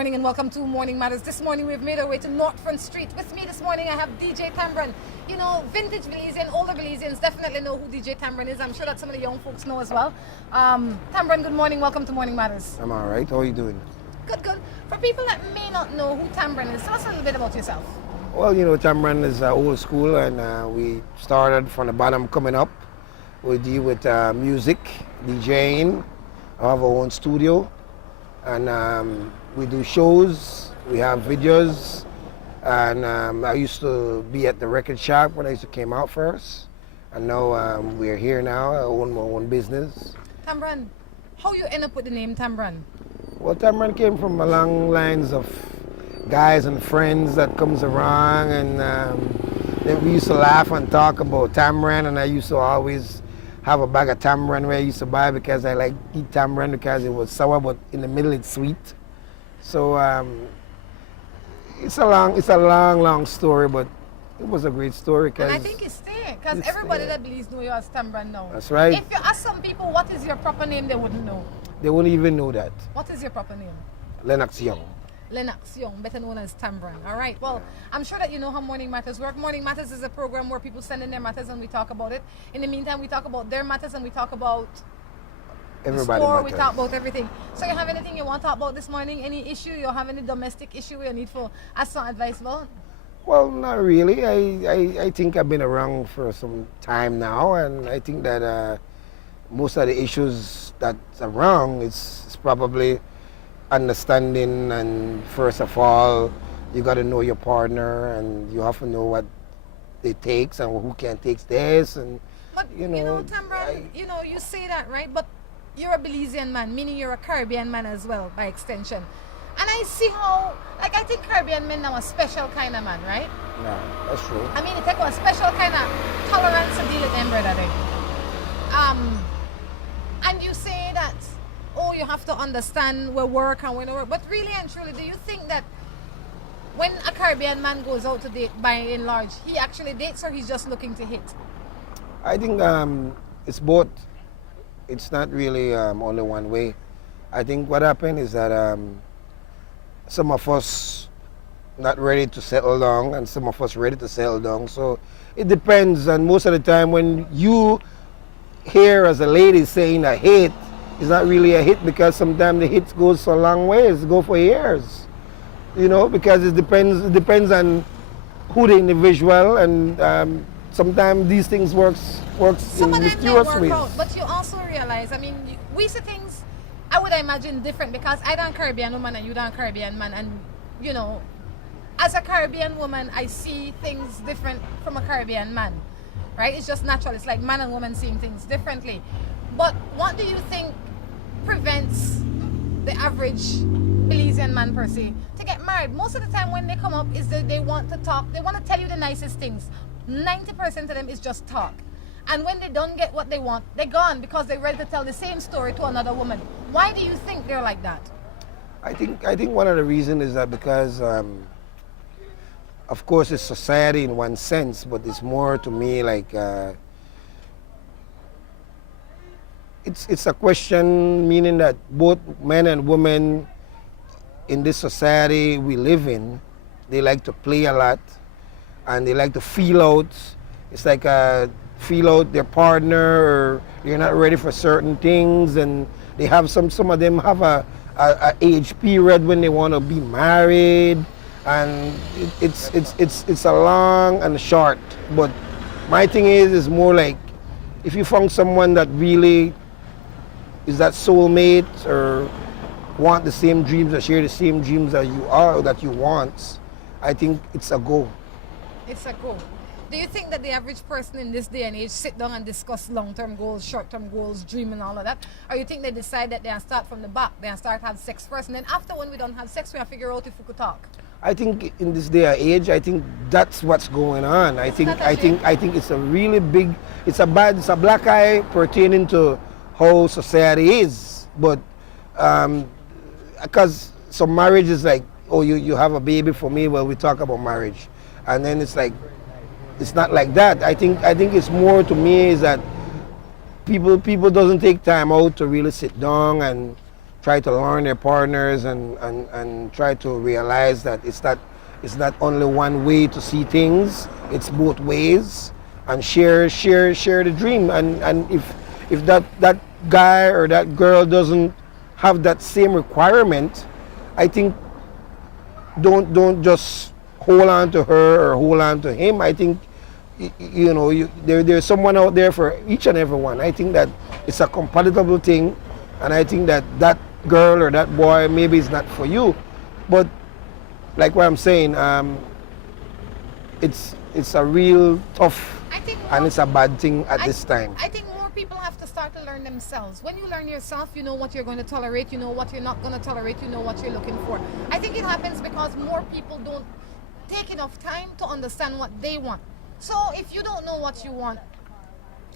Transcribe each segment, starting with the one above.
morning and welcome to Morning Matters. This morning we've made our way to North Front Street. With me this morning I have DJ Tambran. You know, vintage Belizean, older Belizeans definitely know who DJ Tambran is. I'm sure that some of the young folks know as well. Tambran, good morning. Welcome to Morning Matters. I'm all right. How are you doing? Good, good. For people that may not know who Tambran is, tell us a little bit about yourself. Well, you know, Tamron is old school, and we started from the bottom coming up. We deal with music, DJing. I have our own studio, and we do shows. We have videos, and I used to be at the record shop when I used to came out first. And now we're here now. I own my own business. Tambran, how you end up with the name Tambran? Well, Tamron came from a long lines of guys and friends that comes around, and then we used to laugh and talk about tamarind, and I used to always have a bag of tamarind where I used to buy because I like eat tamarind because it was sour, but in the middle it's sweet. So it's a long story, but it was a great story. And I think it's staying because everybody that believes know you as Tambran now. That's right. If you ask some people what is your proper name, they wouldn't know. They wouldn't even know that. What is your proper name? Lennox Young. Lennox Young, better known as Tambran. All right. Well, I'm sure that you know how Morning Matters work. Morning Matters is a program where people send in their matters and we talk about it. In the meantime, we talk about their matters and we talk about Everybody the score. matters. We talk about everything. So you have anything you want to talk about this morning? Any issue? You have any domestic issue you need for ask some advice about? Well, not really. I think I've been around for some time now, and I think that most of the issues that's around is probably understanding, and first of all, you got to know your partner, and you have to know what it takes and who can take this, and but you know Tambran, you say that, right? But you're a Belizean man, meaning you're a Caribbean man as well, by extension. And I see how, like, I think Caribbean men are a special kind of man, right? Yeah, that's true. I mean, it takes a special kind of tolerance to deal with them, brother. And you say that, oh, you have to understand where work and when work. But really and truly, do you think that when a Caribbean man goes out to date, by and large, he actually dates or he's just looking to hit? I think it's both. It's not really only one way. I think what happened is that some of us not ready to settle down, and some of us ready to settle down. So it depends. And most of the time, when you hear as a lady saying a hit, it's not really a hit because sometimes the hit goes for a long ways, go for years. You know, because it depends on who the individual, and sometimes these things works some in of them mysterious work ways. out, but you also realize, I mean, we see things, I would imagine, different because I done Caribbean woman and you done Caribbean man, and you know, as a Caribbean woman, I see things different from a Caribbean man, right? It's just natural. It's like man and woman seeing things differently. But what do you think prevents the average Belizean man per se to get married? Most of the time when they come up is that they want to talk, they want to tell you the nicest things. 90% of them is just talk. And when they don't get what they want, they're gone because they're ready to tell the same story to another woman. Why do you think they're like that? I think one of the reasons is that because of course it's society in one sense, but it's more to me like it's a question, meaning that both men and women in this society we live in, they like to play a lot and they like to feel out. It's like feel out their partner, or they're not ready for certain things, and they have some of them have a age period when they want to be married, and it's a long and short. But my thing is more like if you found someone that really is that soulmate, or want the same dreams, or share the same dreams that you are, that you want, I think it's a go. It's a go. Do you think that the average person in this day and age sit down and discuss long-term goals, short-term goals, dream and all of that? Or you think they decide that they are start from the back, they are start have sex first, and then after when we don't have sex, we are figure out if we could talk? I think in this day and age, I think that's what's going on. I think it's a really big, it's a black eye pertaining to how society is. But because some marriage is like, oh, you have a baby for me, well, we talk about marriage, and then it's like, it's not like that. I think it's more, to me, is that people doesn't take time out to really sit down and try to learn their partners and try to realize that it's not only one way to see things, it's both ways, and share the dream. And if that guy or that girl doesn't have that same requirement, I think don't just hold on to her or hold on to him. I think there's someone out there for each and every one. I think that it's a compatible thing, and I think that girl or that boy maybe is not for you, but like what I'm saying, it's a real tough, and it's a bad thing at this time. I think more people have to start to learn themselves. When you learn yourself, you know what you're going to tolerate, you know what you're not going to tolerate, you know what you're looking for. I think it happens because more people don't take enough time to understand what they want. So if you don't know what you want,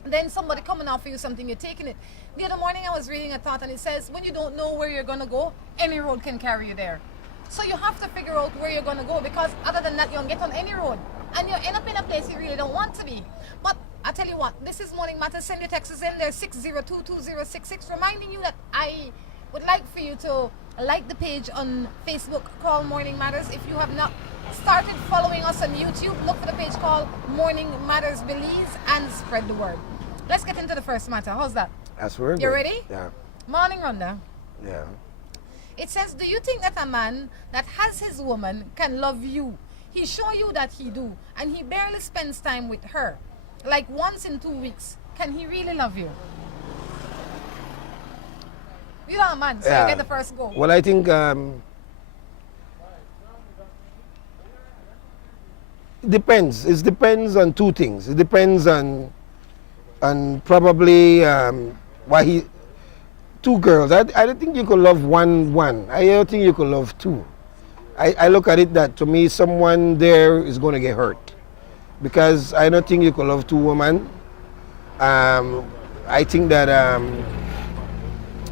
then somebody coming offer you something, you're taking it. The other morning I was reading a thought, and it says, when you don't know where you're going to go, any road can carry you there. So you have to figure out where you're going to go, because other than that, you don't get on any road. And you end up in a place you really don't want to be. But I tell you what, this is Morning Matters. Send your texts in there, 6022066, reminding you that I would like for you to like the page on Facebook called Morning Matters. If you have not started following us on YouTube, look for the page called Morning Matters Belize and spread the word. Let's get into the first matter. How's that? That's very good. You ready? Yeah. Morning, Rhonda. Yeah. It says, do you think that a man that has his woman can love you? He show you that he do, and he barely spends time with her, like once in 2 weeks. Can he really love you? You are a man, so you get the first go. Well, I think it depends. It depends on two things. It depends on probably why he. Two girls. I don't think you could love one. I don't think you could love two. I look at it that, to me, someone there is going to get hurt, because I don't think you could love two women. I think that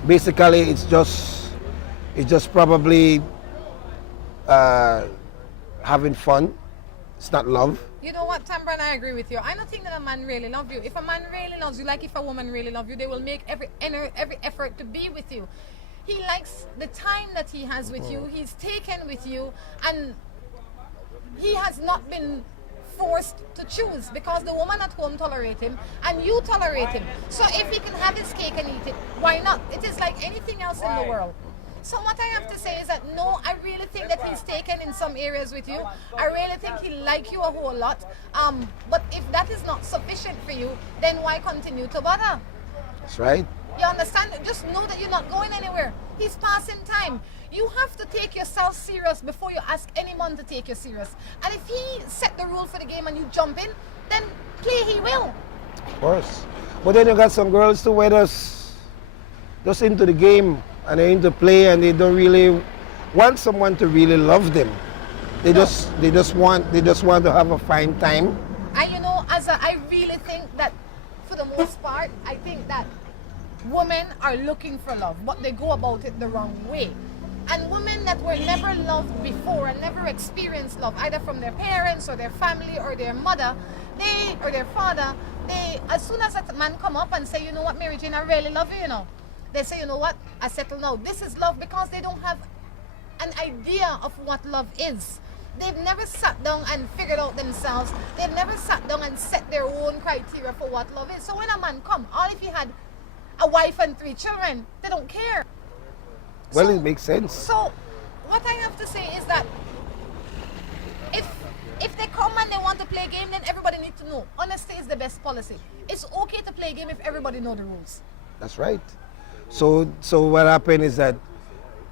basically it's just probably having fun. It's not love. You know what, Tambra, and I agree with you. I don't think that a man really loves you. If a man really loves you, like if a woman really loves you, they will make every effort to be with you. He likes the time that he has with you. He's taken with you, and he has not been forced to choose, because the woman at home tolerates him and you tolerate him. So if he can have his cake and eat it, why not? It is like anything else in the world. So what I have to say is that, no, I really think that he's taken in some areas with you. I really think he likes you a whole lot. But if that is not sufficient for you, then why continue to bother? That's right. You understand? Just know that you're not going anywhere. He's passing time. You have to take yourself serious before you ask anyone to take you serious. And if he set the rule for the game and you jump in, then play he will. Of course. But then you got some girls too where just into the game, and they're into play, and they don't really want someone to really love them. They just want to have a fine time. And I really think that, for the most part, I think that women are looking for love, but they go about it the wrong way. And women that were never loved before and never experienced love, either from their parents or their family or their mother, or their father, as soon as that man come up and say, you know what, Mary Jane, I really love you, they say, you know what, I settle now. This is love, because they don't have an idea of what love is. They've never sat down and figured out themselves. They've never sat down and set their own criteria for what love is. So when a man come, all if he had a wife and 3 children, they don't care. Well, it makes sense. So what I have to say is that if they come and they want to play a game, then everybody needs to know. Honesty is the best policy. It's okay to play a game if everybody know the rules. That's right. So what happened is that,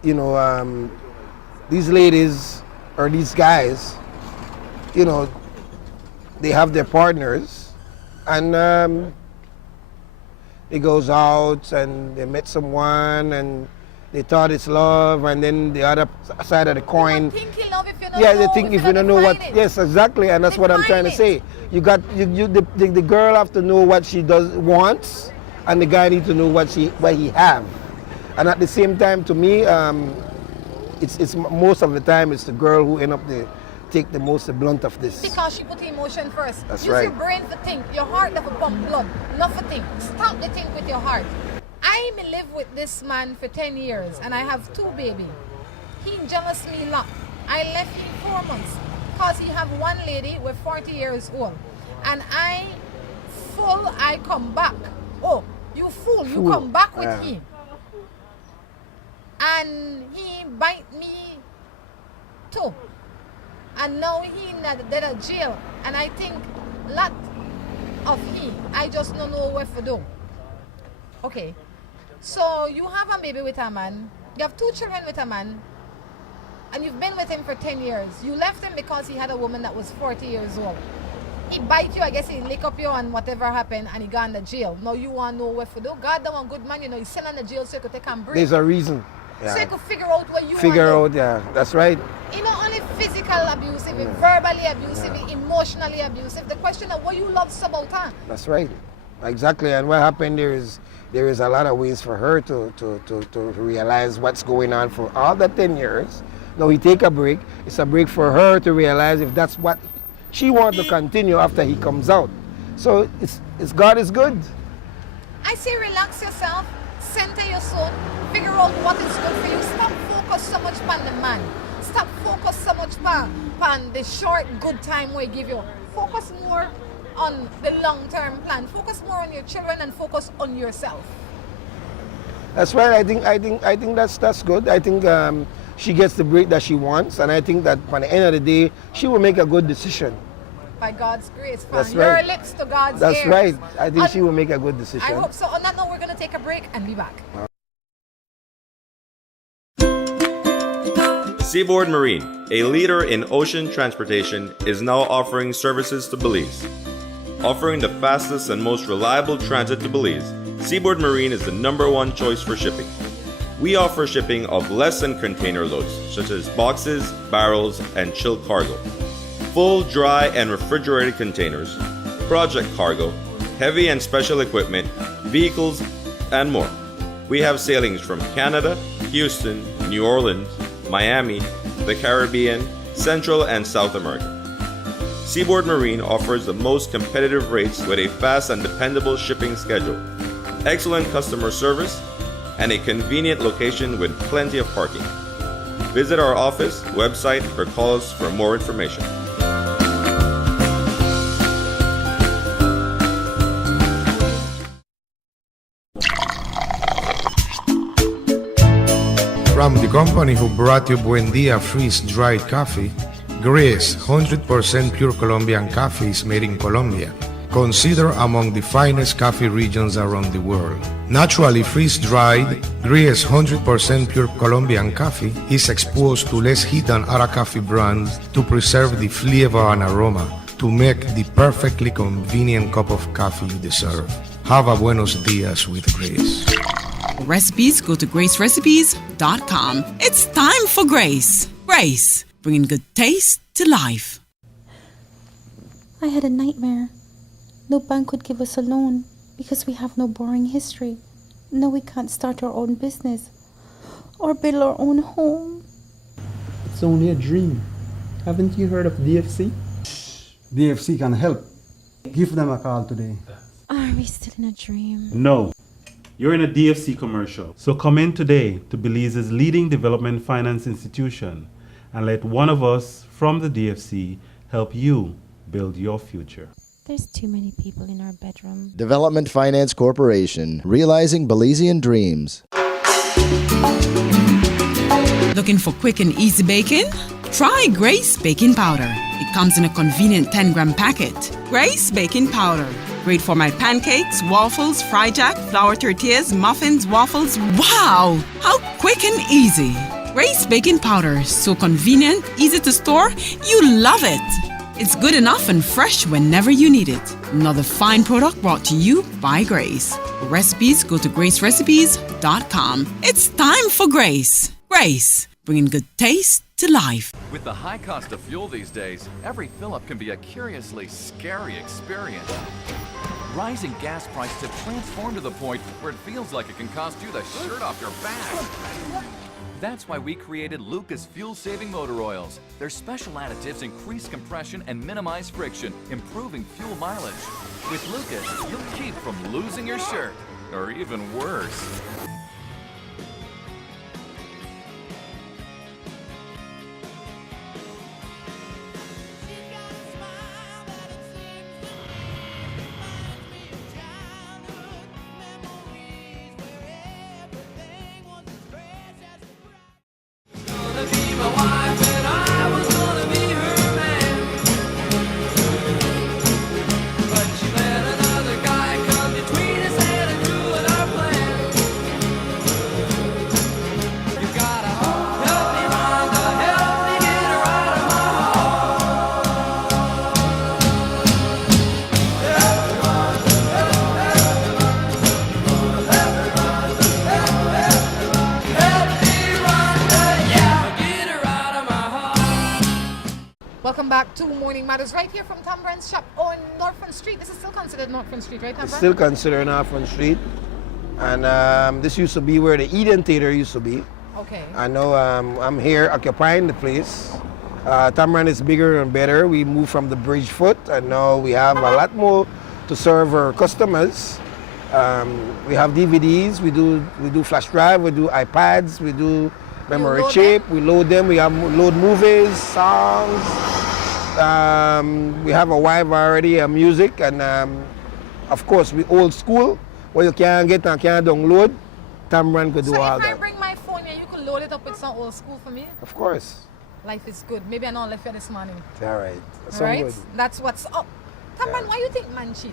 these ladies or these guys, they have their partners, and they goes out and they met someone and they thought it's love, and then the other side of the coin. You think you love if you don't yeah, know, they think if you don't know what. it. Yes, exactly, and that's what I'm trying to say. The girl have to know what she wants, and the guy need to know what he have. And at the same time, to me, it's most of the time it's the girl who end up take the blunt of this. Because she put emotion first. That's Use right. your brain to think. Your heart never pump blood. Not for think. Stop the think with your heart. I I may live with this man for 10 years and I have 2 baby. He jealous me lot. I left him 4 months because he have one lady with 40 years old. And I come back. Oh, you fool, you come back with him. And he bite me too. And now he in a jail. And I think lot of he, I just don't know what to do. Okay, so you have a baby with a man, you have 2 children with a man, and you've been with him for 10 years. You left him because he had a woman that was 40 years old. He bite you, I guess he lick up you and whatever happened, and he gone to jail. Now you want to know what to do. God, that one good man, you know, he's sent on the jail so you could take and break. There's a reason. Yeah. So you could figure out what you Figure want out, yeah, that's right. You know, only physical abusive, verbally abusive, emotionally abusive. The question of what you love so about her. That's right. Exactly. And what happened there is a lot of ways for her to realize what's going on for all the 10 years. Now he take a break. It's a break for her to realize if that's what she wants to continue after he comes out. So it's God is good. I say relax yourself, center your soul, figure out what is good for you. Stop focus so much on the man. Stop focus so much on the short good time we give you. Focus more on the long-term plan. Focus more on your children and focus on yourself. That's right. I think that's good. I think she gets the break that she wants, and I think that by the end of the day, she will make a good decision. By God's grace, from that's your right. lips to God's That's ears. right. I think she will make a good decision. I hope so. On that note, we're going to take a break and be back. Seaboard Marine, a leader in ocean transportation, is now offering services to Belize. Offering the fastest and most reliable transit to Belize, Seaboard Marine is the #1 choice for shipping. We offer shipping of less than container loads, such as boxes, barrels, and chilled cargo. Full, dry, and refrigerated containers, project cargo, heavy and special equipment, vehicles, and more. We have sailings from Canada, Houston, New Orleans, Miami, the Caribbean, Central and South America. Seaboard Marine offers the most competitive rates with a fast and dependable shipping schedule, excellent customer service, and a convenient location with plenty of parking. Visit our office, website, or call us for more information. From the company who brought you Buen Dia freeze-dried coffee, Greece 100% pure Colombian coffee is made in Colombia, considered among the finest coffee regions around the world. Naturally freeze-dried, Greece 100% pure Colombian coffee is exposed to less heat than other coffee brands to preserve the flavor and aroma to make the perfectly convenient cup of coffee you deserve. Have a buenos dias with Grace. Recipes, go to gracerecipes.com. It's time for Grace. Grace, bringing good taste to life. I had a nightmare. No bank would give us a loan because we have no borrowing history. No, we can't start our own business or build our own home. It's only a dream. Haven't you heard of DFC? DFC can help. Give them a call today. Are we still in a dream? No. You're in a DFC commercial. So come in today to Belize's leading development finance institution and let one of us from the DFC help you build your future. There's too many people in our bedroom. Development Finance Corporation, realizing Belizean dreams. Looking for quick and easy baking? Try Grace Baking Powder. It comes in a convenient 10-gram packet. Grace Baking Powder. Great for my pancakes, waffles, fry jack, flour tortillas, muffins, waffles. Wow! How quick and easy. Grace Baking Powder. So convenient, easy to store. You love it. It's good enough and fresh whenever you need it. Another fine product brought to you by Grace. Recipes, go to gracerecipes.com. It's time for Grace. Grace, bringing good taste to life. With the high cost of fuel these days, every fill-up can be a curiously scary experience. Rising gas prices have transformed to the point where it feels like it can cost you the shirt off your back. That's why we created Lucas fuel-saving motor oils. Their special additives increase compression and minimize friction, improving fuel mileage. With Lucas, you'll keep from losing your shirt. or even worse. Welcome back to Morning Matters right here from Tom Brand's shop on Northfront Street. This is still considered Northfront Street, right, Tom It's Brand? still considered Northfront Street. And this used to be where the Eden Theater used to be. Okay. I know I'm here occupying the place. Tamran is bigger and better. We moved from the bridge foot, and now we have a lot more to serve our customers. We have DVDs, we do flash drive, we do iPads, we do memory chip, we load them, we have load movies, songs. We have a wide variety of music, and of course we old school, where you can't get and can't download. Tamran could do all So if I that. bring my phone here, you could load it up with some old school for me? Of course. Life is good. Maybe I know I left here this morning. All right. That's Right? good. That's what's up. Tamran, why you think man cheat?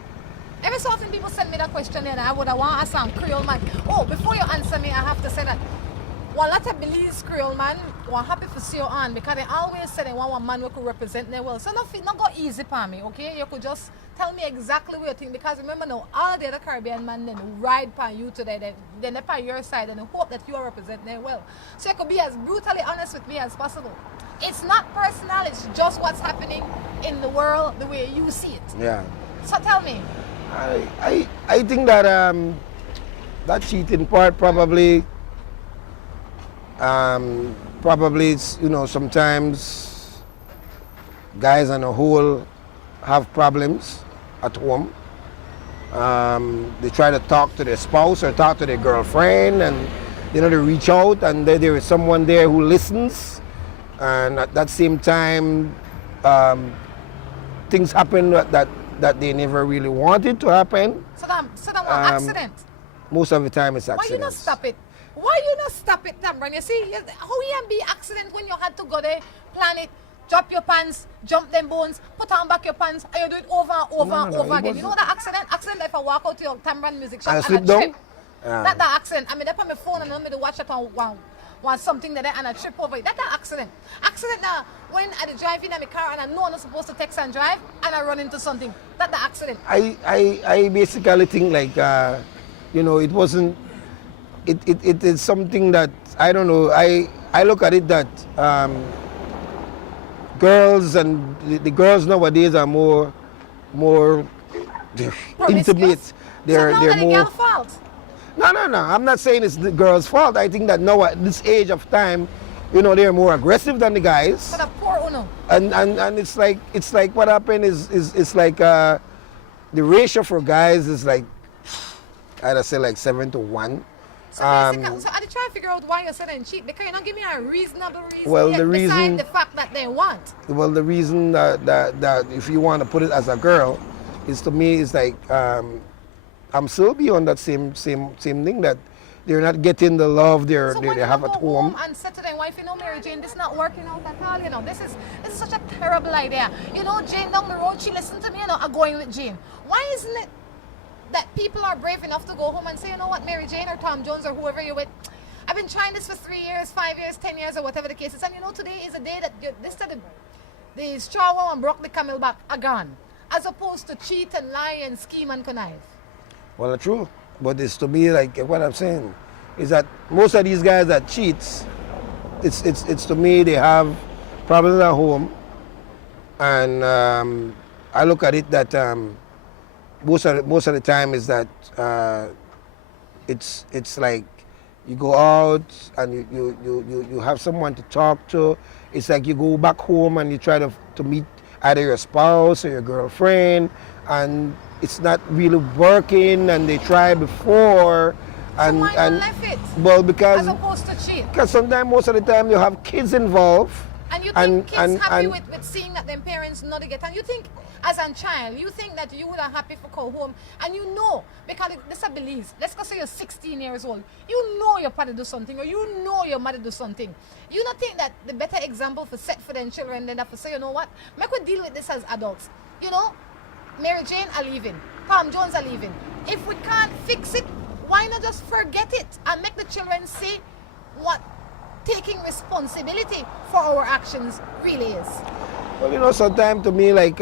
Every so often people send me that question and I would want to ask some Creole man. Oh, before you answer me, I have to say that one lot of Belize Creole man were happy to see you on because they always say they want one man who could represent them well. So not go easy for me, okay? You could just tell me exactly what you think, because remember now, all the other Caribbean men then ride by you today, they're by your side and hope that you are representing them well. So you could be as brutally honest with me as possible. It's not personal, it's just what's happening in the world the way you see it. Yeah. So tell me. I think that that cheating part probably it's, you know, sometimes guys on a whole have problems at home. They try to talk to their spouse or talk to their girlfriend, and you know, they reach out, and there is someone there who listens, and at that same time things happen that they never really wanted to happen. So that what accident? Most of the time it's Why accidents. you not stop it? Why you not stop it, Tamron? You see, how you can be accident when you had to go there, plan it, drop your pants, jump them bones, put on back your pants, and you do it over and over and over again. You know that accident? Accident if I walk out to your Tamron music shop And and slip I down? trip. Yeah. That accident. I mean, they put my phone and I me to watch it on want something that and I trip over it. That's an accident. Accident now when I drive in my car and I know I'm not supposed to text and drive and I run into something. That's the accident. I basically think like you know, it wasn't it is something that I don't know. I look at it that girls and the girls nowadays are more intimate. They're more. Girl fault. No. I'm not saying it's the girl's fault. I think that now at this age of time, you know, they're more aggressive than the guys. So the poor Uno. And it's like what happened is it's like the ratio for guys is like I'd say like 7-1. So basically, so I try to figure out why you're saying cheat, because you don't give me a reasonable reason. Well, yet the beside reason- the fact that they want. Well, the reason that if you want to put it as a girl, is to me is like I'm still beyond that same thing that they're not getting the love they So when have you at go home. and say to their wife, you know, Mary Jane, this is not working out at all. You know, this is such a terrible idea. You know, Jane down the road, she listened to me. You know, I'm going with Jane. Why isn't it that people are brave enough to go home and say, you know what, Mary Jane or Tom Jones or whoever you're with, I've been trying this for 3 years, 5 years, 10 years, or whatever the case is, and you know, today is a day that the straw woman and broke the camel back are gone, as opposed to cheat and lie and scheme and connive. Well, true, but it's to me like what I'm saying is that most of these guys that cheats, it's to me they have problems at home, and I look at it that most of the time is that it's like you go out and you have someone to talk to. It's like you go back home and you try to meet either your spouse or your girlfriend, and it's not really working, and they try before, and So why not left it? well, because As opposed to cheat. sometimes, most of the time, you have kids involved. And you think kids happy with seeing that their parents not to get, and you think as a child, you think that you would are happy for go home, and you know, because this is Belize. Let's go say you're 16 years old. You know your father do something, or you know your mother do something. You don't think that the better example for set for them children than that for say, you know what, make we deal with this as adults. You know, Mary Jane are leaving, Palm Jones are leaving. If we can't fix it, why not just forget it and make the children see what taking responsibility for our actions really is? Well, you know, sometimes to me, like,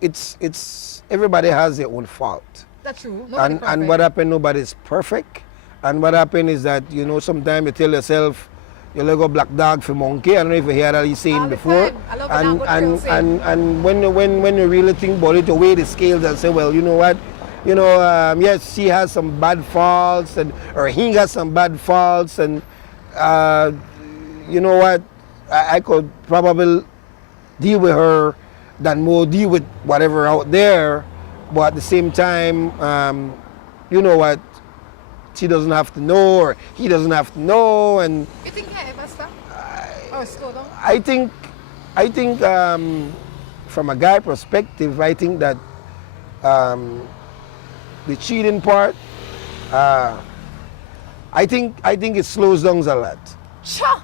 it's everybody has their own fault. That's true. And what happened, nobody's perfect. And what happened is that, you know, sometimes you tell yourself, you let go black dog for monkey. I don't know if you hear that he's saying before. And when you really think about it, you weigh the scales and say, well, you know what? You know, yes, she has some bad faults, or he has some bad faults, and you know what? I could probably deal with her than more deal with whatever out there. But at the same time, you know what? She doesn't have to know, or he doesn't have to know. And you think I ever stop or slow down? I think from a guy perspective, I think that the cheating part, I think it slows down a lot. Sure.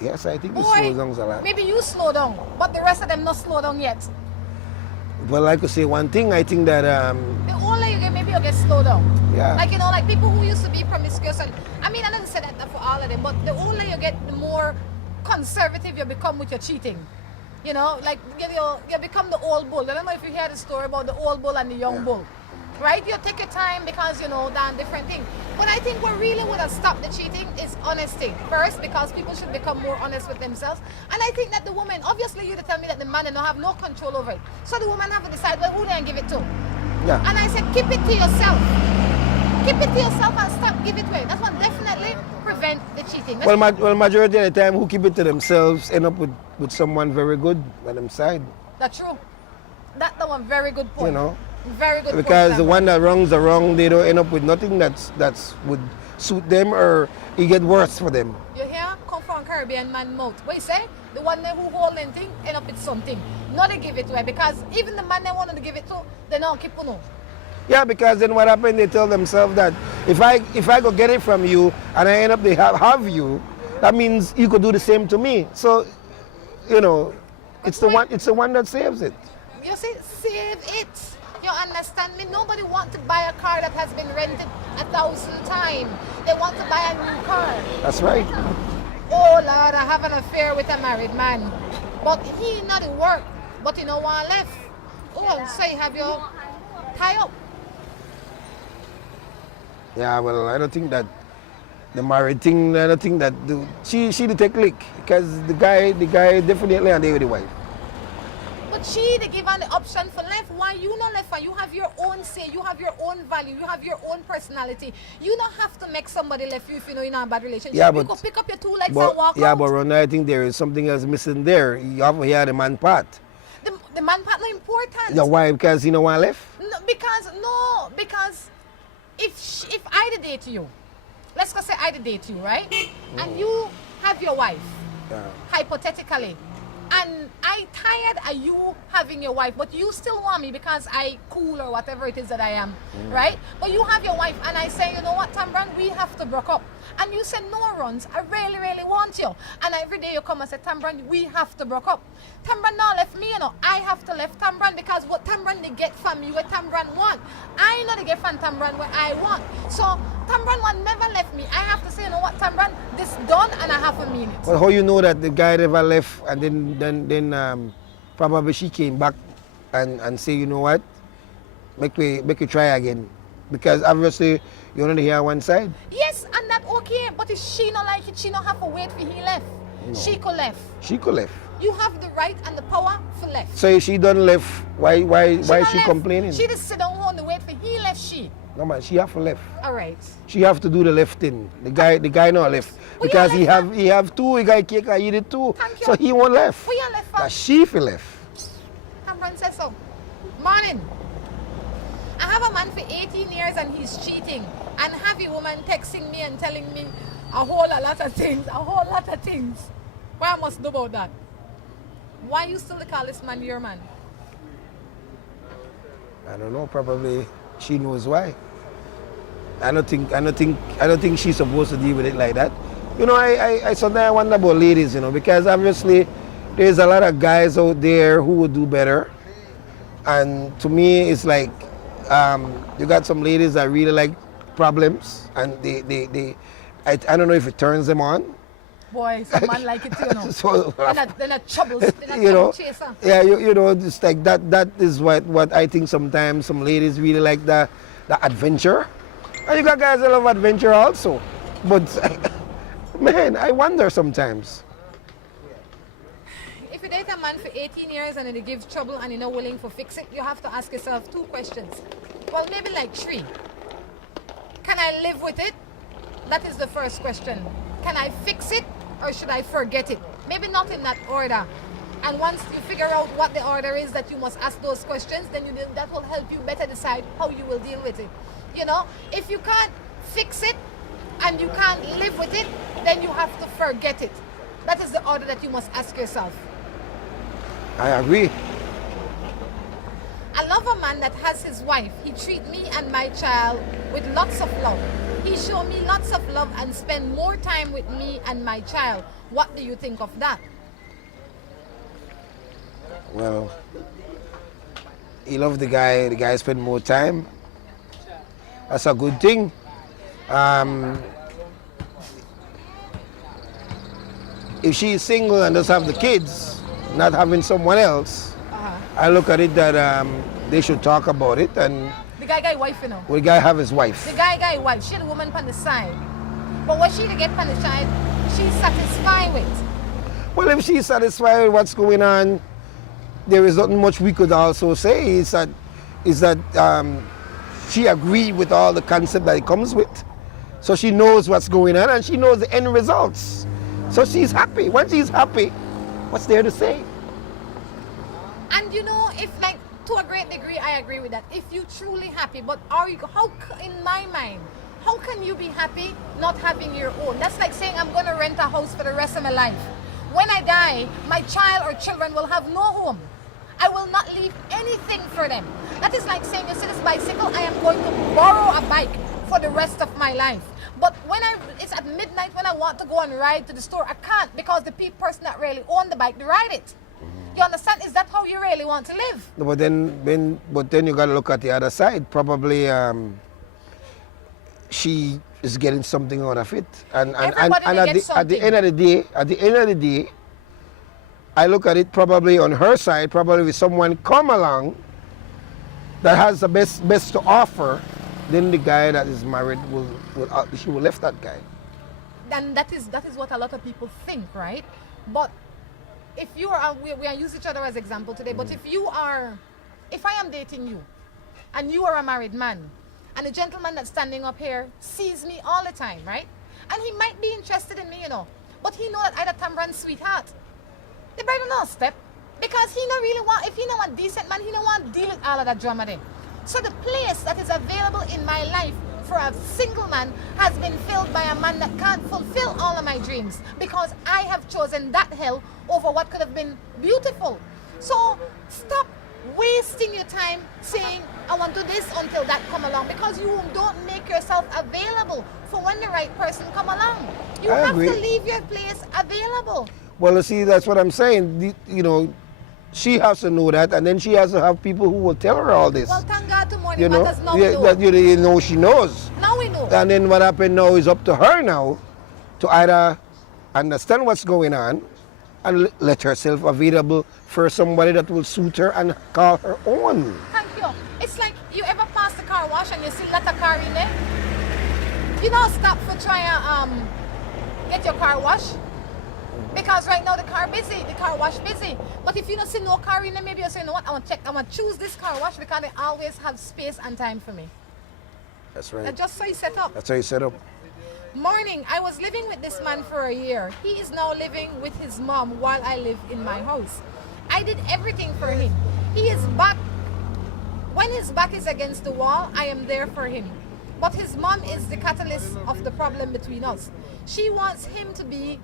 Yes, I think it slows down a lot. Maybe you slow down, but the rest of them not slow down yet. Well, I could say one thing. I think that the older you get, maybe you'll get slowed down. Yeah. Like, you know, like people who used to be promiscuous, and I mean, I didn't say that for all of them, but the older you get, the more conservative you become with your cheating. You know, like you become the old bull. I don't know if you hear the story about the old bull and the young bull. Right? You take your time because, you know, done different things. But I think what really would have stopped the cheating is honesty. First, because people should become more honest with themselves. And I think that the woman, obviously you tell me that the man don't have no control over it. So the woman have to decide, well, who they give it to? Yeah. And I said, keep it to yourself. Keep it to yourself and stop give it away. That's what definitely prevent the cheating. Well, majority of the time, who keep it to themselves end up with someone very good by them side. That's true. That's the one very good point. You know. Very good. Because the one that wrongs the wrong, they don't end up with nothing that's would suit them, or it get worse for them. You hear? Come from Caribbean man mouth. What you say? The one that who hold anything end up with something. Not to give it away, because even the man they wanted to give it to, they don't keep on. Yeah, because then what happened? They tell themselves that if I go get it from you and I end up they have you, that means you could do the same to me. So, you know, it's the one that saves it. You see, save it. You understand me? Nobody wants to buy a car that has been rented 1,000 times. They want to buy a new car. That's right. Oh Lord, I have an affair with a married man. But he not in work, but you know what left. Oh, so you have your tie up. Yeah, well, I don't think that the married thing, I don't think that she did take lick, because the guy definitely and they with the wife. But she they give her the option for left. Why you not left? You have your own say, you have your own value, you have your own personality. You don't have to make somebody left you if you know you're in a bad relationship. Yeah, you but, could pick up your two legs and walk yeah, out. but Rhonda, I think there is something else missing there. You have to hear the man part. The man part not important. Yeah, why? Because you know why left? No, because if I did date you, let's go say I did date you, right? And you have your wife, hypothetically, and I tired of you having your wife, but you still want me because I cool or whatever it is that I am, right? But you have your wife, and I say, you know what, Tambrand, we have to break up. And you said, no, Runs, I really, really want you. And every day you come and say, Tambrand, we have to break up. Tambrand now left me, you know. I have to left Tambrand because what Tambrand they get from me, what Tambrand want. I know they get from Tambrand what I want. So Tambrand one never left me. I have to say, you know what, Tambrand, this done and I have to mean it. Well, how you know that the guy never left, and then probably she came back and say, you know what, make we try again, because obviously you only hear one side. Yes, and that okay, but if she not like it, she not have to wait for he left. No. She could left. She could left. You have the right and the power for left. So if she done left, why is she complaining? She just sit down on the wait for he left she. No man, she have to left. All right. She have to do the left thing. The guy not left. Well, because he have two, he got cake, I eat it too. Thank you. So he won't left. Well, you left But she feel left. Tambrand morning. I have a man for 18 years and he's cheating. And have a woman texting me and telling me a lot of things. What I must do about that? Why you still call this man your man? I don't know. Probably she knows why. I don't think she's supposed to deal with it like that. You know, I sometimes wonder about ladies, you know, because obviously there's a lot of guys out there who would do better. And to me, it's like you got some ladies that really like problems, and I don't know if it turns them on. Boy, some man like it too, you know. So, they're not troubles, they're not you know, chaser. yeah, you know, it's like that is what I think sometimes some ladies really like, the adventure. And you got guys that love adventure also. But man, I wonder sometimes. If you date a man for 18 years and he gives trouble and you're not willing to fix it, you have to ask yourself 2 questions. Well, maybe like 3. Can I live with it? That is the first question. Can I fix it or should I forget it? Maybe not in that order. And once you figure out what the order is that you must ask those questions, then that will help you better decide how you will deal with it. You know, if you can't fix it and you can't live with it, then you have to forget it. That is the order that you must ask yourself. I agree. I love a man that has his wife. He treats me and my child with lots of love. He show me lots of love and spend more time with me and my child. What do you think of that? Well, he loved the guy spend more time. That's a good thing. If she's single and doesn't have the kids, not having someone else, I look at it that they should talk about it. And the guy wife, you know. Will the guy have his wife? The guy wife. She the woman on the side. But what she to get on the side, she's satisfied with. Well, if she's satisfied with what's going on, there is nothing much we could also say. Is that she agreed with all the concept that it comes with. So she knows what's going on and she knows the end results. So she's happy. When she's happy, what's there to say? And you know, if like to a great degree, I agree with that. If you're truly happy, but in my mind, how can you be happy not having your own? That's like saying I'm going to rent a house for the rest of my life. When I die, my child or children will have no home. I will not leave anything for them. That is like saying, you see this bicycle, I am going to borrow a bike for the rest of my life. But when it's at midnight when I want to go and ride to the store, I can't because the person that really own the bike, they ride it. You understand? Is that how you really want to live? No, but then you got to look at the other side. Probably she is getting something out of it, and at the end of the day, I look at it probably on her side. Probably if someone come along that has the best to offer, then the guy that is married she will left that guy. And that is what a lot of people think, right? But if you are, we use each other as example today, but if I am dating you and you are a married man and the gentleman that's standing up here sees me all the time, right? And he might be interested in me, you know, but he know that I the Tamran sweetheart. The brother not step because he don't really want, if he don't want decent man, he don't want to deal with all of that drama then. So the place that is available in my life for a single man has been filled by a man that can't fulfill all of my dreams because I have chosen that hell over what could have been beautiful. So stop wasting your time saying I want to do this until that come along, because you don't make yourself available for when the right person come along. You have to leave your place available. Well, you see, that's what I'm saying. You know, she has to know that, and then she has to have people who will tell her all this. Well, thank God to morning you know, matters now we know. You know she knows. Now we know. And then what happened now is up to her now to either understand what's going on and let herself available for somebody that will suit her and call her own. Thank you. It's like you ever pass the car wash and you see lot of car in there? You don't stop for trying to get your car washed. Because right now the car wash busy. But if you don't see no car in there, maybe you say, you know what, I want to choose this car wash because they always have space and time for me. That's right. That's just how you set up. That's how you set up. Morning, I was living with this man for a year. He is now living with his mom while I live in my house. I did everything for him. He is back When his back is against the wall, I am there for him. But his mom is the catalyst of the problem between us. She wants him to be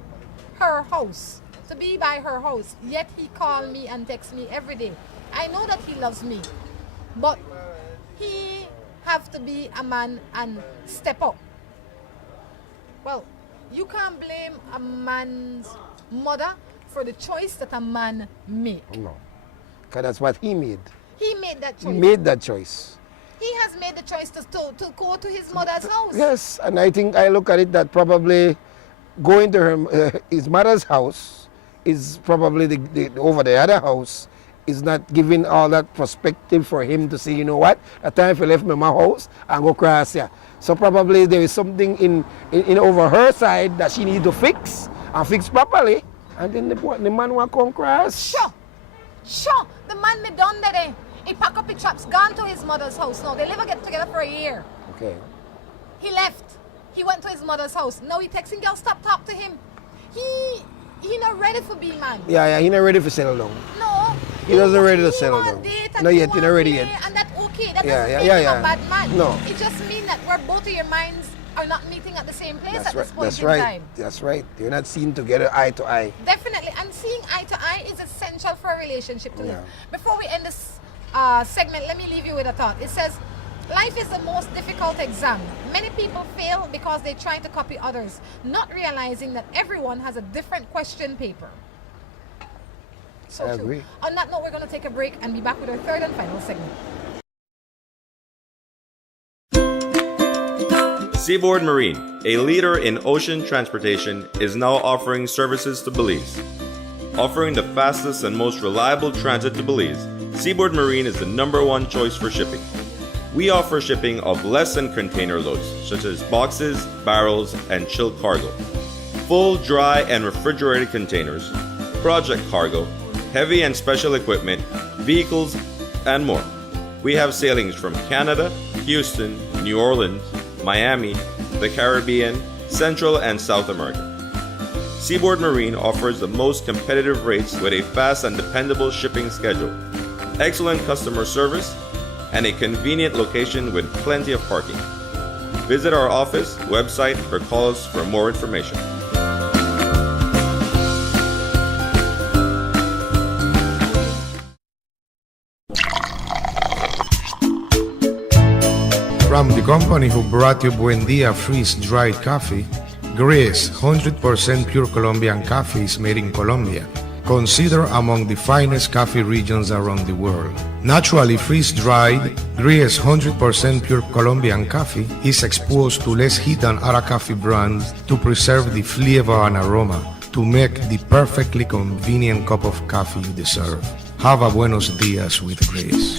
her host, to be by her house. Yet he calls me and texts me every day. I know that he loves me, but he have to be a man and step up. Well, you can't blame a man's mother for the choice that a man made. No, because that's what he made. He made that choice. He made that choice. He has made the choice to go to his mother's house. Yes, and I think I look at it that probably going to her, his mother's house is probably over the other house is not giving all that perspective for him to say, you know what, at time if I left my house and go across here. So probably there is something in over her side that she need to fix and fix properly, and then the man will come across. Sure, the man me done that. He pack up his traps, gone to his mother's house. No, they never get together for a year. Okay. He left. He went to his mother's house. Now he texting girl, stop talk to him. He not ready for be man. Yeah, he not ready for settle down. No. He doesn't ready to settle down. Not yet, he not ready yet. And that's okay. That Yeah, doesn't yeah, make yeah, him a bad man. No. It just means that where both of your minds are not meeting at the same place That's at this right. point That's in right. time. That's right. You're not seen together eye to eye. Definitely. And seeing eye to eye is essential for a relationship to live. Yeah. Before we end this segment, let me leave you with a thought. It says, life is the most difficult exam. Many people fail because they try to copy others, not realizing that everyone has a different question paper. So I true. agree. On that note, we're going to take a break and be back with our third and final segment. Seaboard Marine, a leader in ocean transportation, is now offering services to Belize. Offering the fastest and most reliable transit to Belize, Seaboard Marine is the #1 choice for shipping. We offer shipping of less than container loads, such as boxes, barrels, and chilled cargo, full, dry, and refrigerated containers, project cargo, heavy and special equipment, vehicles, and more. We have sailings from Canada, Houston, New Orleans, Miami, the Caribbean, Central and South America. Seaboard Marine offers the most competitive rates with a fast and dependable shipping schedule, excellent customer service, and a convenient location with plenty of parking. Visit our office, website, or call us for more information. From the company who brought you Buendia freeze-dried coffee, Gris 100% pure Colombian coffee is made in Colombia, considered among the finest coffee regions around the world. Naturally freeze-dried, Gris 100% pure Colombian coffee is exposed to less heat than other coffee brands to preserve the flavor and aroma to make the perfectly convenient cup of coffee you deserve. Have a buenos dias with Grace.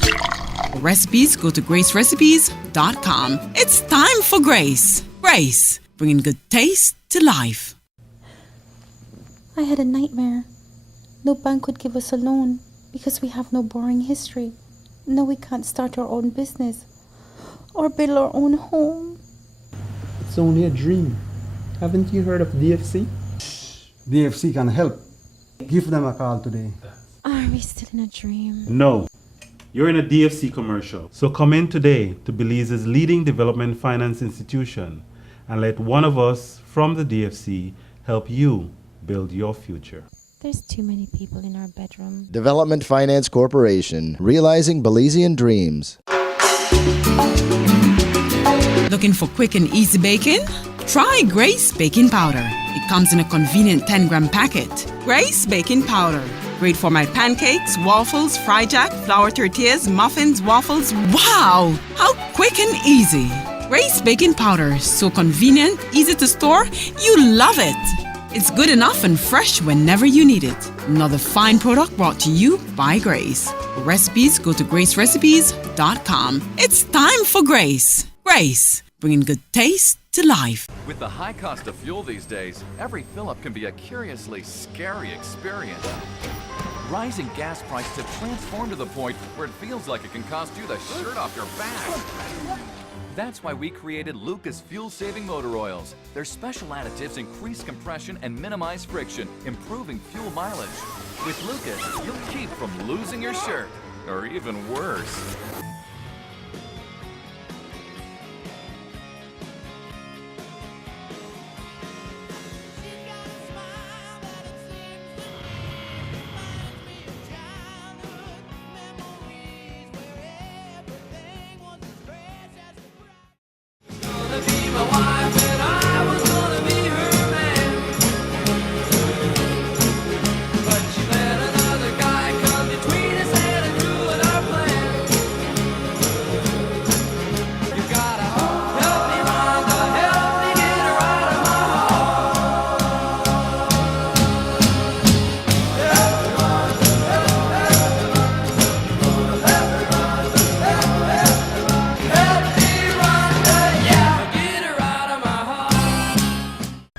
For recipes, go to gracerecipes.com. It's time for Grace. Grace, bringing good taste to life. I had a nightmare. No bank would give us a loan because we have no borrowing history. No, we can't start our own business or build our own home. It's only a dream. Haven't you heard of DFC? DFC can help. Give them a call today. Are we still in a dream? No. You're in a DFC commercial. So come in today to Belize's leading development finance institution and let one of us from the DFC help you build your future. There's too many people in our bedroom. Development Finance Corporation, realizing Belizean dreams. Looking for quick and easy baking? Try Grace Baking Powder. It comes in a convenient 10-gram packet. Grace Baking Powder. Great for my pancakes, waffles, fry jack, flour tortillas, muffins, waffles. Wow! How quick and easy. Grace Baking Powder. So convenient, easy to store. You love it. It's good enough and fresh whenever you need it. Another fine product brought to you by Grace. For recipes, go to gracerecipes.com. It's time for Grace. Grace, bringing good taste to life. With the high cost of fuel these days, every fill-up can be a curiously scary experience. Rising gas prices have transformed to the point where it feels like it can cost you the shirt off your back. That's why we created Lucas fuel-saving motor oils. Their special additives increase compression and minimize friction, improving fuel mileage. With Lucas, you'll keep from losing your shirt, or even worse.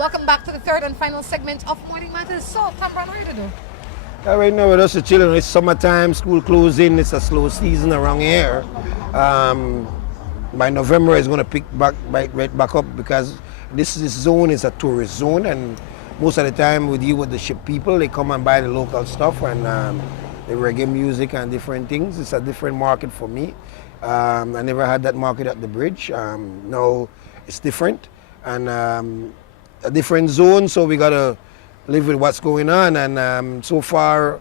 Welcome back to the third and final segment of Morning Matters. So, Tom Brown, what are you to do? Right now, we're just chilling. It's summertime, school closing. It's a slow season around here. By November, it's going to pick right back up because this zone is a tourist zone, and most of the time we deal with the ship people. They come and buy the local stuff and the reggae music and different things. It's a different market for me. I never had that market at the bridge. Now it's different and a different zone, so we got to live with what's going on. And so far,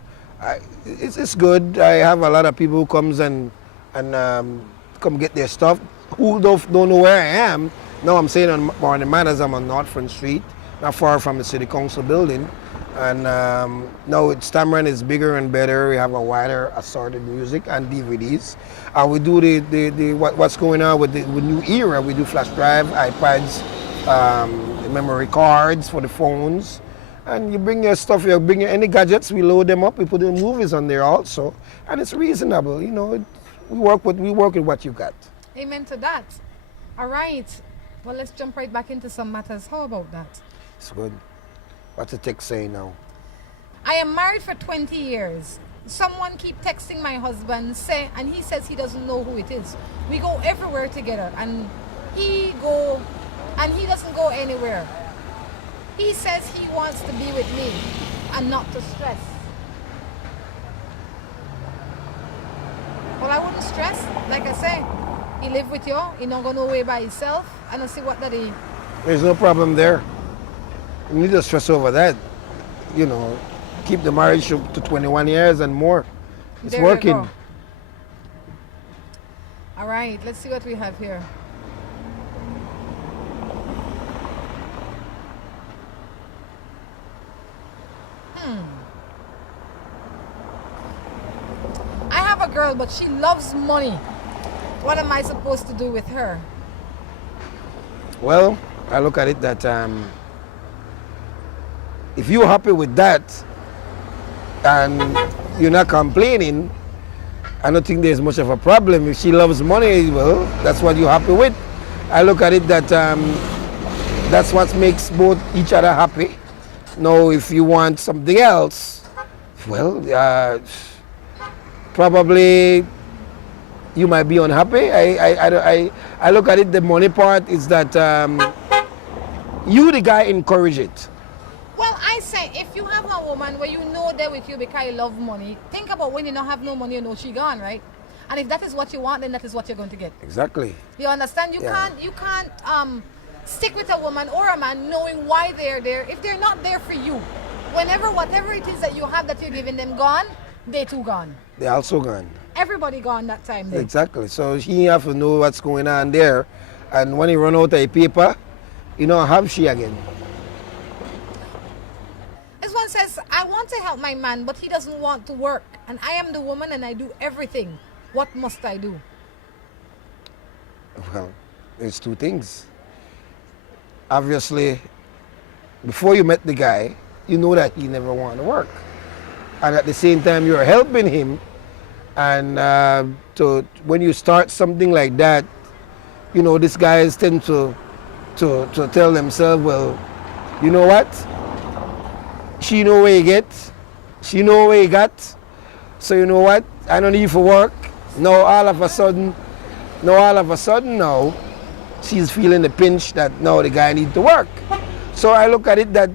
it's good. I have a lot of people who comes and come get their stuff who don't know where I am. Now I'm saying on Morning Matters, I'm on North Front Street, not far from the City Council building. And now Stammerin is bigger and better. We have a wider assorted music and DVDs. We do what's going on with new era. We do flash drive, iPads, memory cards for the phones. And you bring your stuff, you bring your any gadgets, we load them up, we put the movies on there also. And it's reasonable, you know. We work with what you got. Amen to that. All right. Well, let's jump right back into some matters. How about that? It's good. What's the text saying now? I am married for 20 years. Someone keep texting my husband and he says he doesn't know who it is. We go everywhere together and he doesn't go anywhere. He says he wants to be with me and not to stress. Well, I wouldn't stress. Like I say, he live with you, he not go nowhere by himself, and I see what that is. There's no problem there. You need to stress over that. You know, keep the marriage to 21 years and more. It's There working. we go. All right, let's see what we have here. I have a girl, but she loves money. What am I supposed to do with her? Well, I look at it that if you're happy with that and you're not complaining, I don't think there's much of a problem. If she loves money, well, that's what you're happy with. I look at it that that's what makes both each other happy. Now, if you want something else, well, probably you might be unhappy. I look at it, the money part is that you, the guy, encourage it. Well, I say, if you have a woman where you know they're with you because you love money, think about when you don't have no money, you know she gone, right? And if that is what you want, then that is what you're going to get. Exactly. You understand? You can't stick with a woman or a man knowing why they're there. If they're not there for you, whatever it is that you have that you're giving them gone, they too gone. They're also gone. Everybody gone that time then. Exactly. So he have to know what's going on there. And when he run out of paper, you know, have she again. This one says, I want to help my man, but he doesn't want to work. And I am the woman and I do everything. What must I do? Well, there's two things. Obviously, before you met the guy, you know that he never wanted to work. And at the same time, you're helping him. And when you start something like that, you know, these guys tend to tell themselves, well, you know what? She know where you get. She know where you got. So you know what? I don't need for work. Now all of a sudden, she's feeling the pinch that now the guy needs to work. So I look at it that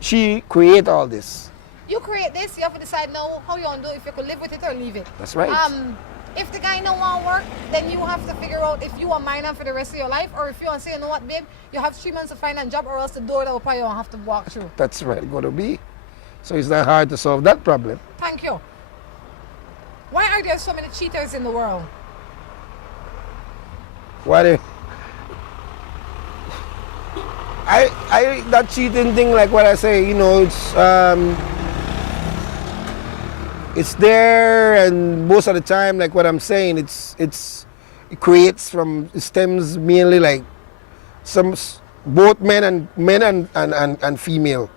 she create all this. You create this, you have to decide now how you want to do, if you could live with it or leave it. That's right. If the guy don't want to work, then you have to figure out if you want minor for the rest of your life, or if you want to say, you know what, babe, you have 3 months to find a job, or else the door that will probably won't have to walk through. That's right, it's going to be. So it's not hard to solve that problem. Thank you. Why are there so many cheaters in the world? That cheating thing, like what I say, you know, it's there, and most of the time, like what I'm saying, it stems mainly like both men and female.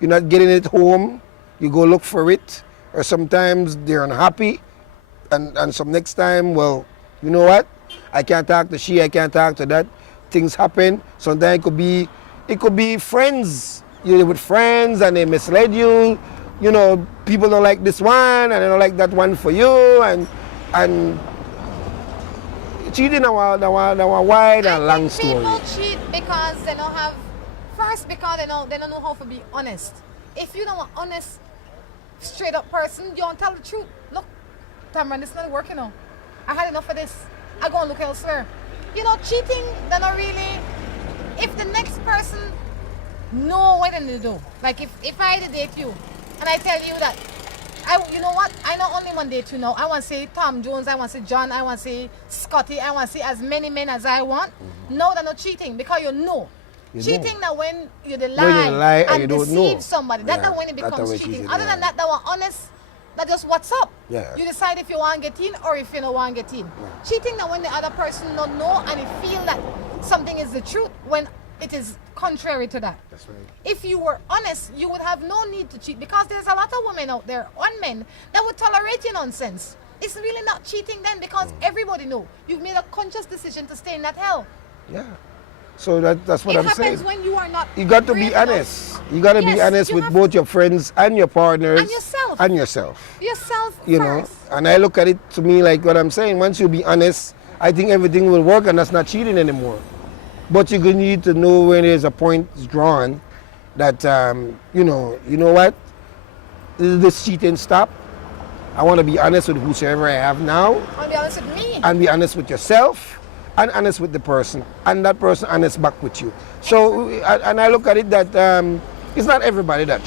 You're not getting it home, you go look for it, or sometimes they're unhappy, and some next time, well, you know what? I can't talk to she, I can't talk to that. Things happen. Sometimes it could be It could be friends. You're with friends and they misled you. You know, people don't like this one and they don't like that one for you, and cheating a wide and long story. People cheat because they don't have, first because they don't know how to be honest. If you don't want honest, straight up person, you don't tell the truth. Look, Tamron, this is not working now. I had enough of this. I go and look elsewhere. You know, cheating, they're not really, if the next person know what they do. Like if I date you and I tell you that, you know what, I not only want to date you now. I want to see Tom Jones, I want to see John, I want to see Scotty, I want to see as many men as I want. No, they're not cheating because you know. Cheating that when you lie and you deceive somebody. That's not when it becomes cheating. Other than that, that one honest, that just what's up. Yeah. You decide if you want to get in or if you don't want to get in. Cheating that when the other person don't know and you feel that something is the truth when it is contrary to that. That's right. If you were honest, you would have no need to cheat because there's a lot of women out there, on men, that would tolerate your nonsense. It's really not cheating then because everybody know you've made a conscious decision to stay in that hell. Yeah. So that's what I'm saying. It happens when you are not. You got to be honest. You got to be honest with both your friends and your partners. And yourself. And yourself. Yourself you first. Know, and I look at it to me like what I'm saying. Once you be honest, I think everything will work, and that's not cheating anymore. But you need to know when there's a point drawn that you know what, this cheating stop. I want to be honest with whosoever I have now. I want to be honest with me. And be honest with yourself. And honest with the person, and that person honest back with you. So, and I look at it that it's not everybody that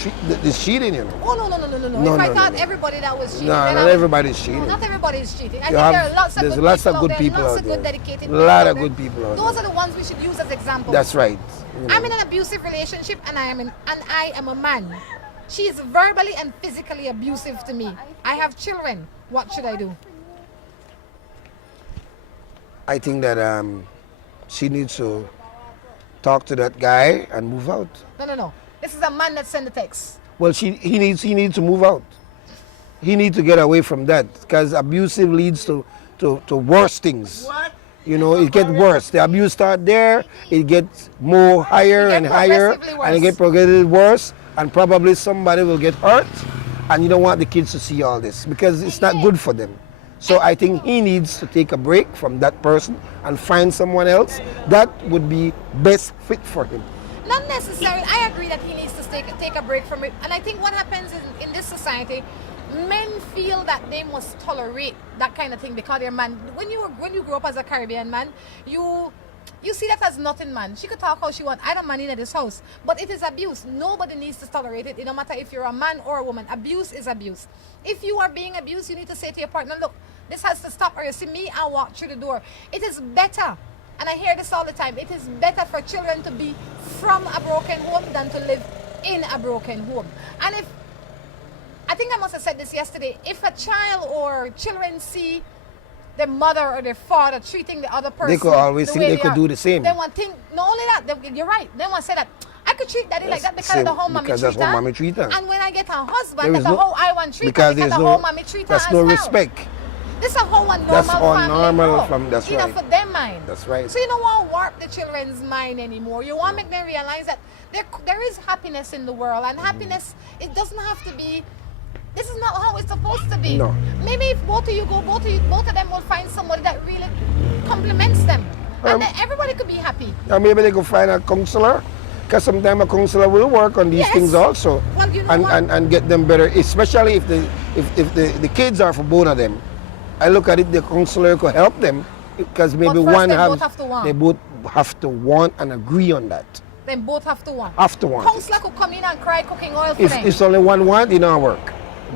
is cheating, you know. Oh no! If I thought everybody that was cheating, no, not everybody's cheating. No, not everybody is cheating. I think there are lots of good people out there. Lots of good dedicated people. A lot of good people out there. Those are the ones we should use as examples. That's right. You know. I'm in an abusive relationship, and I am a man. She is verbally and physically abusive to me. I have children. What should I do? I think that she needs to talk to that guy and move out. No. This is a man that sent the text. Well, he needs to move out. He needs to get away from that because abusive leads to worse things. What? You know, it gets worse. The abuse starts there, it gets more higher and higher, and it gets progressively worse, and probably somebody will get hurt, and you don't want the kids to see all this because it's not good for them. So I think he needs to take a break from that person and find someone else that would be best fit for him. Not necessarily. I agree that he needs to take a break from it. And I think what happens is in this society, men feel that they must tolerate that kind of thing because they're man. When you grow up as a Caribbean man, you see that as nothing, man. She could talk how she wants. I don't man in this house. But it is abuse. Nobody needs to tolerate it. It no matter if you're a man or a woman. Abuse is abuse. If you are being abused, you need to say to your partner, look, this has to stop, or you see me, I'll walk through the door. It is better, and I hear this all the time, it is better for children to be from a broken home than to live in a broken home. And I think I must have said this yesterday, if a child or children see their mother or their father treating the other person, they could always think they could do the same. They want think, not only that, you're right, they want to say that, I could treat daddy like that because of the whole mommy treat her. And when I get a husband, that's how I want to treat her because the whole mommy treat her as well. That's no respect. This is a whole normal family. That's all normal from, that's right. You know, for their mind. That's right. So you don't want to warp the children's mind anymore. You want to make them realize that there is happiness in the world, and happiness, it doesn't have to be, this is not how it's supposed to be. No. Maybe if both of them will find somebody that really compliments them. And then everybody could be happy. Or maybe they could find a counselor. Because sometimes a counselor will work on these things also. Well, you know and get them better, especially if the kids are for both of them. I look at it, the counselor could help them because maybe they both have to want and agree on that. They both have to want. Have to want. Counselor could come in and cry cooking oil for them. If it's only one want, it don't work.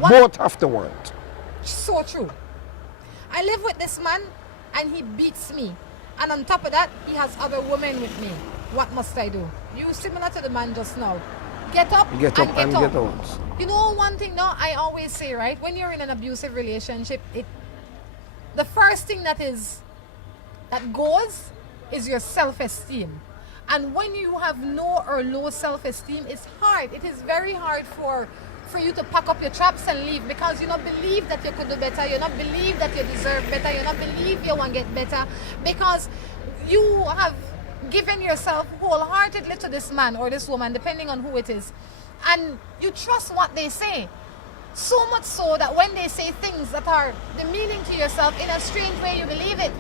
Both have to want. So true. I live with this man and he beats me. And on top of that, he has other women with me. What must I do? You similar to the man just now. Get up and get out. You know one thing now I always say, right? When you're in an abusive relationship, the first thing that goes is your self-esteem. And when you have no or low self-esteem, it's hard. It is very hard for you to pack up your traps and leave because you don't believe that you could do better. You don't believe that you deserve better. You don't believe you want to get better because you have given yourself wholeheartedly to this man or this woman, depending on who it is, and you trust what they say. So much so that when they say things that are demeaning to yourself, in a strange way, you believe it.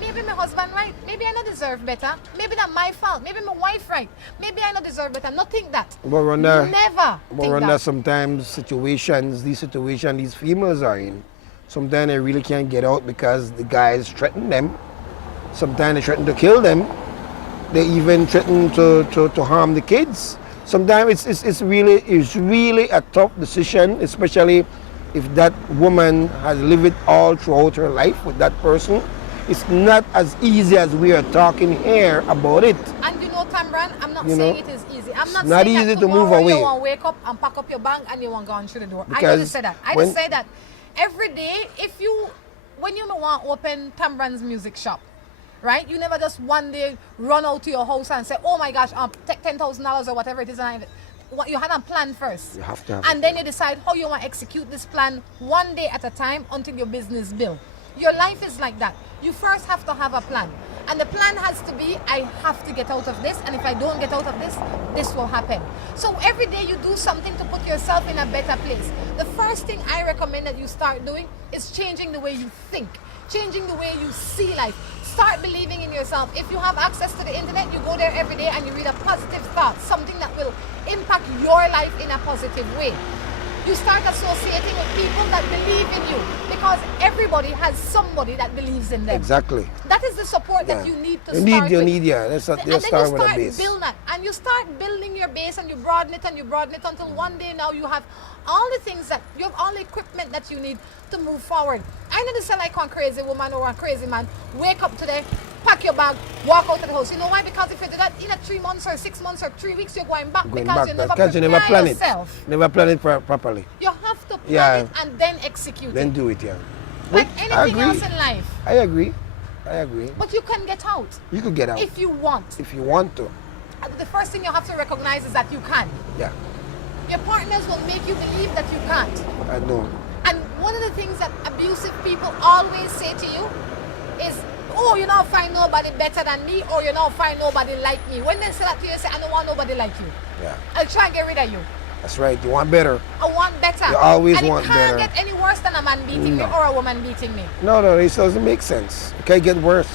Maybe my husband right. Maybe I don't deserve better. Maybe that's my fault. Maybe my wife right. Maybe I don't deserve better. Not think that. But Rhonda, never think Rhonda, that. sometimes these females are in, sometimes they really can't get out because the guys threaten them. Sometimes they threaten to kill them. They even threaten to harm the kids. Sometimes it's really a tough decision, especially if that woman has lived it all throughout her life with that person. It's not as easy as we are talking here about it. And you know, Tamran, I'm not saying it is easy. I'm not not saying easy that to move tomorrow away. you want to wake up and pack up your bag and you want to go on through the door. I Because just say that. I when- just say that every day, when you want to open Tamran's music shop, right? You never just one day run out to your house and say, oh my gosh, take $10,000 or whatever it is. And you had a plan first. You have to have and then you decide how you want to execute this plan one day at a time until your business builds. Your life is like that. You first have to have a plan. And the plan has to be, I have to get out of this. And if I don't get out of this, this will happen. So every day you do something to put yourself in a better place. The first thing I recommend that you start doing is changing the way you think. Changing the way you see life. Start believing in yourself. If you have access to the internet, you go there every day and you read a positive thought. Something that will impact your life in a positive way. You start associating with people that believe in you, because everybody has somebody that believes in them. Exactly. That is the support that you need to You start need, with. Let's And then start you with a start base. building that, and you start building your base, and you broaden it and you broaden it until one day now you have all the things that you have, all the equipment that you need to move forward. I know this is like a crazy woman or a crazy man. Wake up today, pack your bag, walk out of the house. You know why? Because if you do that in 3 months or 6 months or 3 weeks, you're going back because you never prepare yourself. Never plan it properly. You have to plan it and then execute Then it. do it, yeah. Like I anything agree. else in life. I agree. But you can get out. You could get out. If you want. If you want to. The first thing you have to recognize is that you can. Yeah. Your partners will make you believe that you can't. I know. And one of the things that abusive people always say to you is, oh, you don't find nobody better than me, or you don't find nobody like me. When they say that to you, say, I don't want nobody like you. Yeah. I'll try and get rid of you. That's right. You want better. I want better. You always and want it can't better. get any worse than a man beating me or a woman beating me. No, it doesn't make sense. It can't get worse.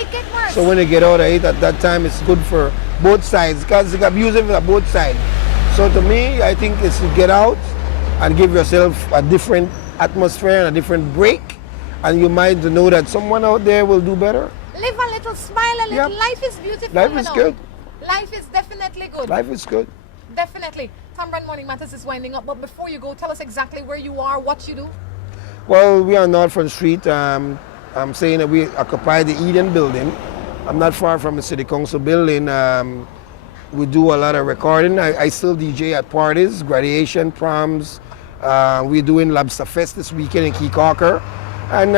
It gets worse. So when you get out of it, at that time, it's good for both sides, because it's abusive on both sides. So to me, I think it's to get out and give yourself a different atmosphere and a different break, and you might know that someone out there will do better. Live a little, smile a little. Yep. Life is beautiful. Life is good. Life is definitely good. Life is good. Definitely. Tamran Morning Matters is winding up, but before you go, tell us exactly where you are, what you do. Well, we are on Northfront Street. I'm saying that we occupy the Eden building. I'm not far from the City Council building. We do a lot of recording. I still DJ at parties, graduation, proms. We're doing Lobster Fest this weekend in Key Corker. And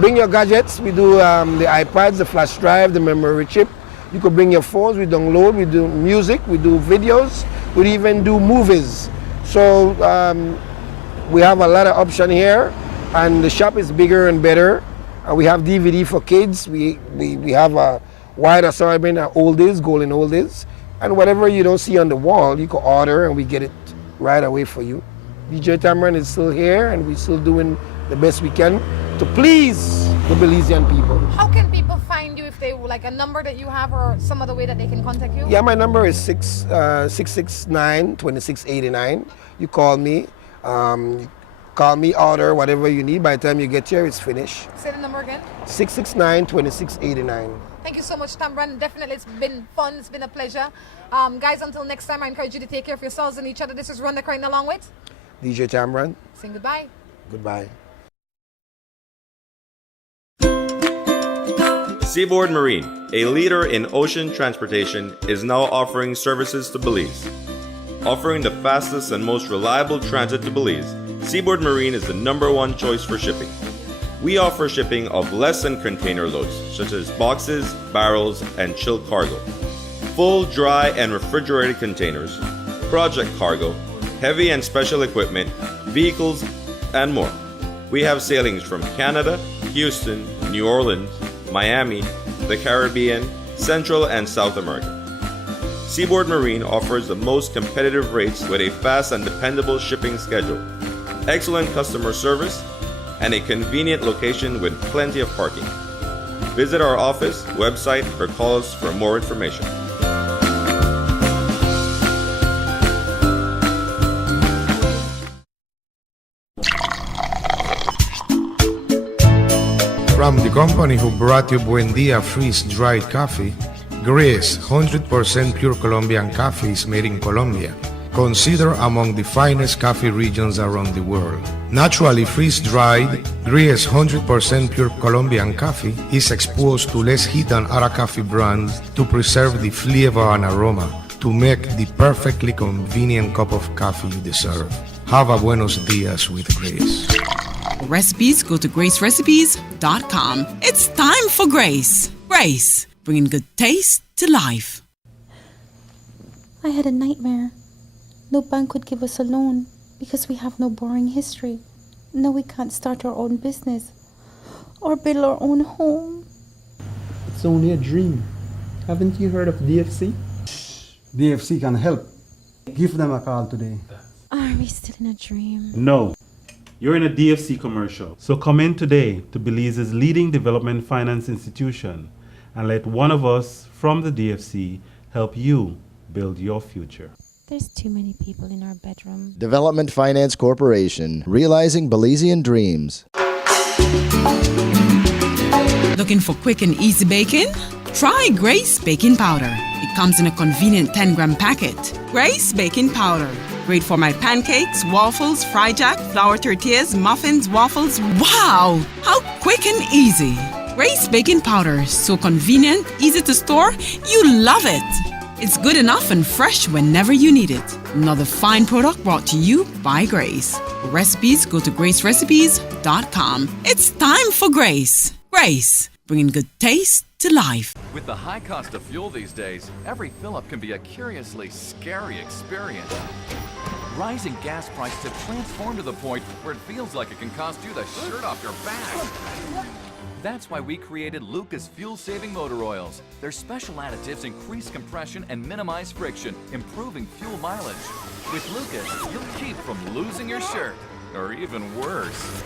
bring your gadgets. We do the iPads, the flash drive, the memory chip. You could bring your phones. We download. We do music. We do videos. We even do movies. So we have a lot of option here, and the shop is bigger and better. We have DVD for kids. We have a wide assortment of oldies, golden oldies, and whatever you don't see on the wall, you can order and we get it right away for you. DJ Tamran is still here, and we're still doing the best we can to please the Belizean people. How can people find you if they would like a number that you have or some other way that they can contact you? Yeah, my number is 669-2689. You call me. Call me, order whatever you need. By the time you get here, it's finished. Say the number again. 669-2689. Thank you so much, Tamran. Definitely, it's been fun. It's been a pleasure. Guys, until next time, I encourage you to take care of yourselves and each other. This is Rhonda Crichton along with DJ Tamran. saying goodbye. Goodbye. Seaboard Marine, a leader in ocean transportation, is now offering services to Belize. Offering the fastest and most reliable transit to Belize, Seaboard Marine is the #1 choice for shipping. We offer shipping of less than container loads, such as boxes, barrels, and chilled cargo, full, dry, and refrigerated containers, project cargo, heavy and special equipment, vehicles, and more. We have sailings from Canada, Houston, New Orleans, Miami, the Caribbean, Central and South America. Seaboard Marine offers the most competitive rates with a fast and dependable shipping schedule, excellent customer service, and a convenient location with plenty of parking. Visit our office, website, or call us for more information. From the company who brought you Buendia freeze-dried coffee, Gris 100% pure Colombian coffee is made in Colombia, considered among the finest coffee regions around the world. Naturally freeze-dried, Gris 100% pure Colombian coffee is exposed to less heat than other coffee brands to preserve the flavor and aroma to make the perfectly convenient cup of coffee you deserve. Have a buenos dias with Gris. For recipes, go to gracerecipes.com. It's time for Grace. Grace, bringing good taste to life. I had a nightmare. No bank would give us a loan because we have no borrowing history. No, we can't start our own business or build our own home. It's only a dream. Haven't you heard of DFC? DFC can help. Give them a call today. Are we still in a dream? No. You're in a DFC commercial. So come in today to Belize's leading development finance institution and let one of us from the DFC help you build your future. There's too many people in our bedroom. Development Finance Corporation, realizing Belizean dreams. Looking for quick and easy baking? Try Grace Baking Powder. It comes in a convenient 10-gram packet. Grace Baking Powder. Great for my pancakes, waffles, fry jack, flour tortillas, muffins, waffles. Wow! How quick and easy. Grace Baking Powder. So convenient, easy to store. You love it. It's good enough and fresh whenever you need it. Another fine product brought to you by Grace. For recipes, go to gracerecipes.com. It's time for Grace. Grace, bringing good taste to life. With the high cost of fuel these days, every fill-up can be a curiously scary experience. Rising gas prices have transformed to the point where it feels like it can cost you the shirt off your back. That's why we created Lucas fuel-saving motor oils. Their special additives increase compression and minimize friction, improving fuel mileage. With Lucas, you'll keep from losing your shirt, or even worse.